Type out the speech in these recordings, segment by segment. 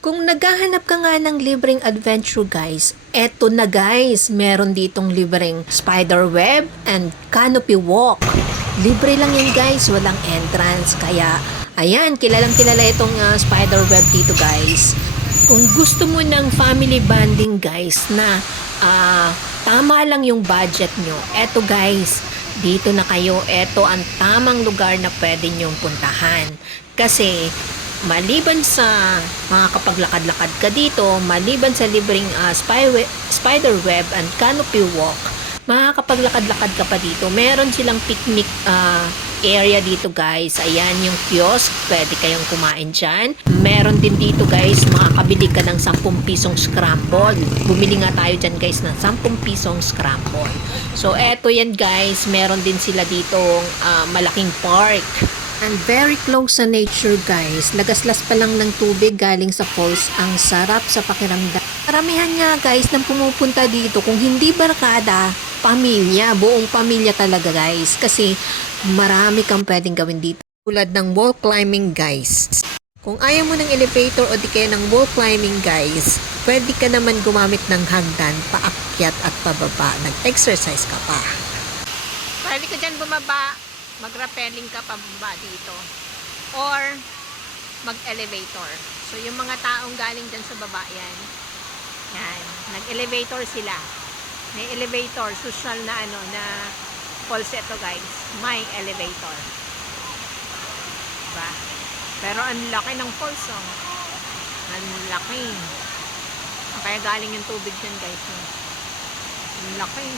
Kung naghahanap ka nga ng libreng adventure guys, eto na guys, meron ditong libreng spider web and canopy walk. Libre lang yan guys, walang entrance. Kaya ayan, kilalang kilala itong spider web dito guys. Kung gusto mo ng family bonding guys na tama lang yung budget nyo, eto guys, dito na kayo. Eto ang tamang lugar na pwede nyong puntahan. Kasi maliban sa makakapaglakad-lakad ka dito, maliban sa libreng spider web and canopy walk, makakapaglakad-lakad ka pa dito. Meron silang picnic area dito guys. Ayan yung kiosk, pwede kayong kumain dyan. Meron din dito guys, makakabili ka ng 10 pisong scramble. Bumili nga tayo dyan guys ng 10 pisong scramble. So eto yan guys, meron din sila ditong malaking park. And very close sa nature guys. Lagaslas pa lang ng tubig galing sa falls. Ang sarap sa pakiramdam. Karamihan nga guys nang pumupunta dito, kung hindi barkada, pamilya, buong pamilya talaga guys. Kasi marami kang pwedeng gawin dito. Tulad ng wall climbing guys. Kung ayaw mo ng elevator o di kaya ng wall climbing guys, pwede ka naman gumamit ng hagdan, paakyat at pababa. Nag-exercise ka pa. Pwede ka dyan bumaba, mag-rappelling ka pababa dito, or mag-elevator. So yung mga taong galing dyan sa baba, yan, nag-elevator sila. May elevator, social na na falls ito guys, may elevator, diba? Pero ang laki ng falls, oh. Ang laki. Kaya galing yung tubig dyan guys, oh. Ang laki.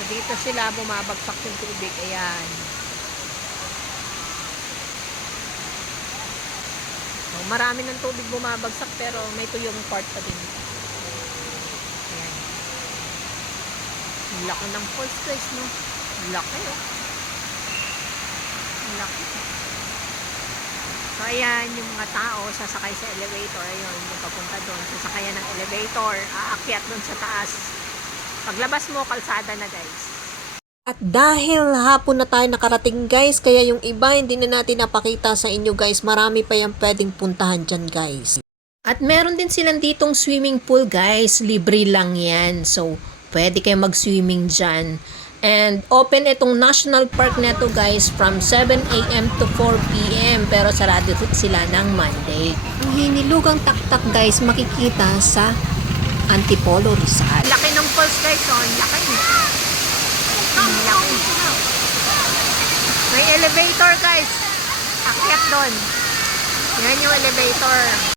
So, dito sila bumabagsak yung tubig. Ayan. So, marami ng tubig bumabagsak pero may tuyong part pa din. Ayan. Ang laki ng falls guys, no? Ang laki, oh. Ang laki. So, ayan, yung mga tao sasakay sa elevator. Ayun, yung papunta doon. Sasakayan ng elevator. Aakyat doon sa taas. Paglabas mo, kalsada na guys. At dahil hapon na tayo nakarating guys, kaya yung iba hindi na natin napakita sa inyo guys. Marami pa yung pwedeng puntahan dyan guys. At meron din silang ditong swimming pool guys. Libre lang yan. So, pwede kayo mag-swimming dyan. And open itong national park na to guys from 7 AM to 4 PM. Pero sarado sila ng Monday. Ang hinilugang taktak guys makikita sa Antipolo Rizal. Laki ng falls guys, oh. Laki. Laki. May elevator guys. Akyat doon. Yan yung elevator.